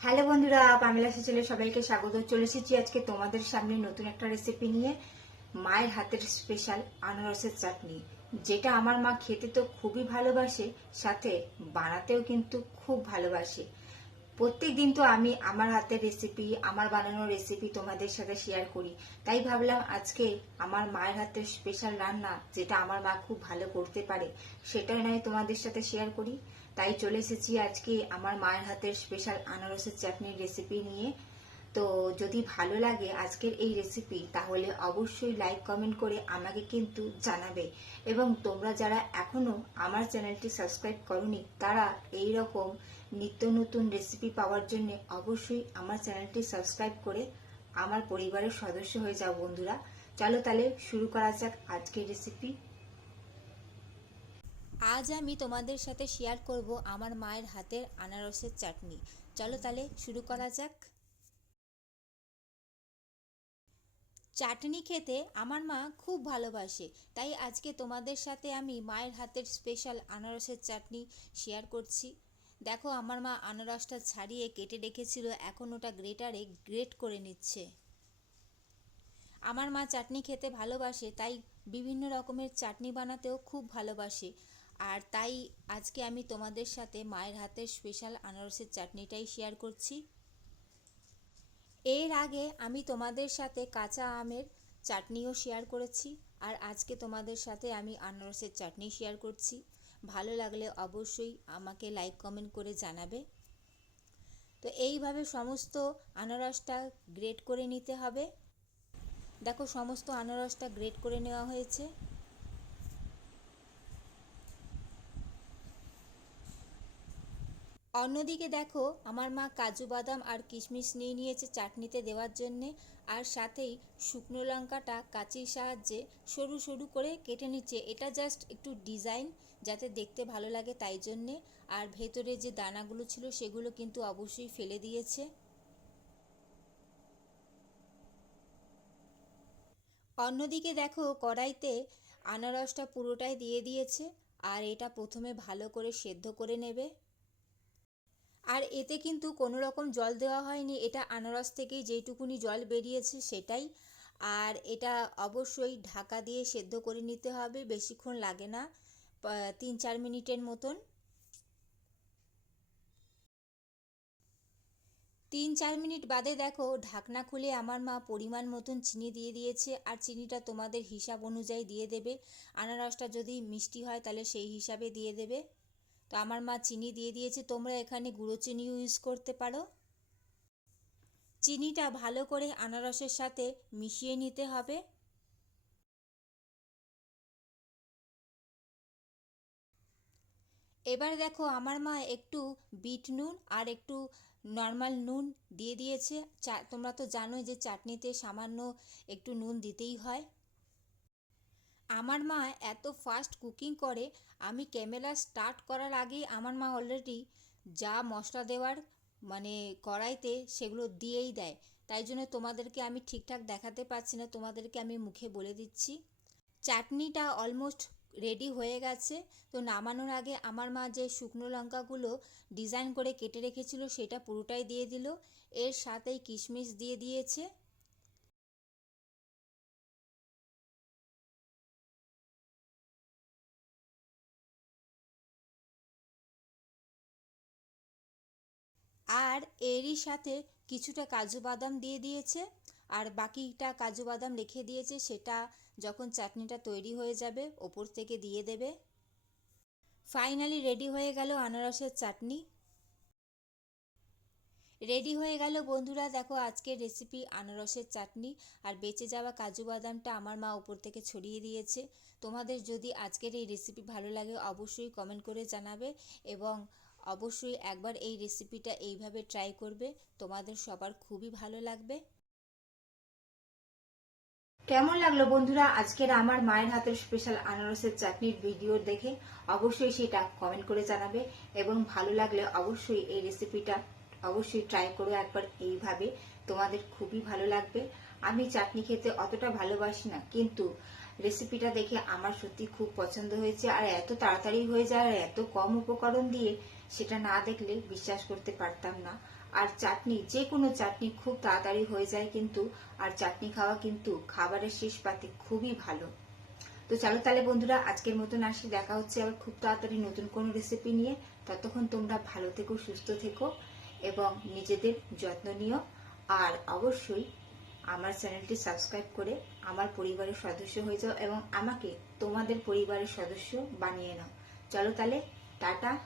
Hello বন্ধুরা, Pamela চ্যানেলে সবাইকে স্বাগত। চলে এসেছি আজকে তোমাদের সামনে নতুন একটা রেসিপি নিয়ে। মায়ের হাতের স্পেশাল আনারসের চাটনি, যেটা আমার মা খেতে তো খুবই ভালোবাসে, সাথে বানাতেও কিন্তু খুব ভালোবাসে। প্রত্যেক দিন তো আমি আমার হাতের রেসিপি, আমার বানানোর রেসিপি তোমাদের সাথে শেয়ার করি। তাই ভাবলাম আজকে আমার মায়ের হাতের স্পেশাল রান্না, যেটা আমার মা খুব ভালো করতে পারে, সেটাই নয় তোমাদের সাথে শেয়ার করি। তাই চলে এসেছি আজকে আমার মায়ের হাতের স্পেশাল আনারসের চাটনির রেসিপি নিয়ে। তো যদি ভালো লাগে আজকের এই রেসিপি, তাহলে অবশ্যই লাইক কমেন্ট করে আমাকে কিন্তু জানাবে। এবং তোমরা যারা এখনো আমার চ্যানেলটি সাবস্ক্রাইব করোনি, তারা এই রকম নিত্য নতুন রেসিপি পাওয়ার জন্য অবশ্যই আমার চ্যানেলটি সাবস্ক্রাইব করে আমার পরিবারের সদস্য হয়ে যাও বন্ধুরা। চলো তাহলে শুরু করা যাক আজকের রেসিপি। আজ আমি তোমাদের সাথে শেয়ার করব আমার মায়ের হাতের আনারসের চাটনি। চলো তাহলে শুরু করা যাক। চাটনি খেতে আমার মা খুব ভালোবাসে, তাই আজকে তোমাদের সাথে আমি মায়ের হাতের স্পেশাল আনারসের চাটনি শেয়ার করছি। দেখো, আমার মা আনারসটা ছাড়িয়ে কেটে রেখেছিল, এখন ওটা গ্রেটারে গ্রেট করে নিচ্ছে। আমার মা চাটনি খেতে ভালোবাসে, তাই বিভিন্ন রকমের চাটনি বানাতেও খুব ভালোবাসে। আর তাই আজকে আমি তোমাদের সাথে মায়ের হাতের স্পেশাল আনারসের চাটনিটাই শেয়ার করছি। এর আগে আমি তোমাদের সাথে কাঁচা আমের চাটনিও শেয়ার করেছি, আর আজকে তোমাদের সাথে আমি আনারসের চাটনি শেয়ার করছি। ভালো লাগলে অবশ্যই আমাকে লাইক কমেন্ট করে জানাবে। তো এইভাবে সমস্ত আনারসটা গ্রেট করে নিতে হবে। দেখো, সমস্ত আনারসটা গ্রেট করে নেওয়া হয়েছে। অন্যদিকে দেখো, আমার মা কাজু বাদাম আর কিশমিশ নিয়ে নিয়েছে চাটনিতে দেওয়ার জন্যে, আর সাথেই শুকনো লঙ্কাটা কাঁচির সাহায্যে সরু সরু করে কেটে নিচ্ছে। এটা জাস্ট একটু ডিজাইন, যাতে দেখতে ভালো লাগে তাই জন্যে। আর ভেতরে যে দানাগুলো ছিল সেগুলো কিন্তু অবশ্যই ফেলে দিয়েছে। অন্যদিকে দেখো, কড়াইতে আনারসটা পুরোটাই দিয়ে দিয়েছে, আর এটা প্রথমে ভালো করে সেদ্ধ করে নেবে। আর এতে কিন্তু কোনো রকম জল দেওয়া হয়নি, এটা আনারস থেকেই যেইটুকুনি জল বেরিয়েছে সেটাই। আর এটা অবশ্যই ঢাকা দিয়ে সেদ্ধ করে নিতে হবে, বেশিক্ষণ লাগে না, 3-4 মিনিটের মতন। 3-4 মিনিট বাদে দেখো, ঢাকনা খুলে আমার মা পরিমাণ মতন চিনি দিয়ে দিয়েছে, আর চিনিটা তোমাদের হিসাব অনুযায়ী দিয়ে দেবে। আনারসটা যদি মিষ্টি হয় তাহলে সেই হিসাবে দিয়ে দেবে। তো আমার মা চিনি দিয়ে দিয়েছে, তোমরা এখানে গুঁড়ো চিনিও ইউজ করতে পারো। চিনিটা ভালো করে আনারসের সাথে মিশিয়ে নিতে হবে। এবার দেখো, আমার মা একটু বিট নুন আর একটু নর্মাল নুন দিয়ে দিয়েছে। তোমরা তো জানোই যে চাটনিতে সামান্য একটু নুন দিতেই হয়। আমার মা এত ফাস্ট কুকিং করে, আমি ক্যামেরা স্টার্ট করার আগেই আমার মা অলরেডি যা মশলা দেওয়ার মানে কড়াইতে সেগুলো দিয়েই দেয়। তাই জন্য তোমাদেরকে আমি ঠিকঠাক দেখাতে পারছি না, তোমাদেরকে আমি মুখে বলে দিচ্ছি। চাটনিটা অলমোস্ট রেডি হয়ে গেছে। তো নামানোর আগে আমার মা যে শুকনো লঙ্কাগুলো ডিজাইন করে কেটে রেখেছিল সেটা পুরোটাই দিয়ে দিল, এর সাথেই কিশমিশ দিয়ে দিয়েছে। আর এরই সাথে কিছুটা কাজু বাদাম দিয়ে দিয়েছে, আর বাকিটা কাজু বাদাম রেখে দিয়েছে, সেটা যখন চাটনিটা তৈরি হয়ে যাবে ওপর থেকে দিয়ে দেবে। ফাইনালি রেডি হয়ে গেল আনারসের চাটনি। রেডি হয়ে গেল বন্ধুরা, দেখো আজকের রেসিপি আনারসের চাটনি। আর বেঁচে যাওয়া কাজু বাদামটা আমার মা উপর থেকে ছড়িয়ে দিয়েছে। তোমাদের যদি আজকের এই রেসিপি ভালো লাগে অবশ্যই কমেন্ট করে জানাবে, এবং অবশ্যই একবার এই রেসিপিটা এইভাবে ট্রাই করবে, তোমাদের সবার খুবই ভালো লাগবে। কেমন লাগলো বন্ধুরা আজকের আমার মায়ের হাতের স্পেশাল আনারসের চাটনির ভিডিও দেখে? অবশ্যই সেটা কমেন্ট করে জানাবে, এবং ভালো লাগলে অবশ্যই এই রেসিপিটা অবশ্যই ট্রাই করো একবার এইভাবে, তোমাদের খুবই ভালো লাগবে। আমি চাটনি খেতে অতটা ভালোবাসি না, কিন্তু রেসিপিটা দেখে আমার সত্যি খুব পছন্দ হয়েছে। আর এত তাড়াতাড়ি হয়ে যায় আর এত কম উপকরণ দিয়ে, সেটা না দেখলে বিশ্বাস করতে পারতাম না। আর চাটনি, যে কোনো চাটনি খুব তাড়াতাড়ি হয়ে যায় কিন্তু, আর চাটনি খাওয়া কিন্তু খাবারের শেষ পাতে খুবই ভালো। তো চলো তাহলে বন্ধুরা, আজকের মতন আসি, দেখা হচ্ছে আবার খুব তাড়াতাড়ি নতুন কোনো রেসিপি নিয়ে। ততক্ষণ তোমরা ভালো থেকো, সুস্থ থেকো এবং নিজেদের যত্ন নিও। আর অবশ্যই আমার চ্যানেলটি সাবস্ক্রাইব করে আমার পরিবারের সদস্য হয়ে যাও এবং আমাকে তোমাদের পরিবারের সদস্য বানিয়ে নাও। চলো তাহলে, টাটা।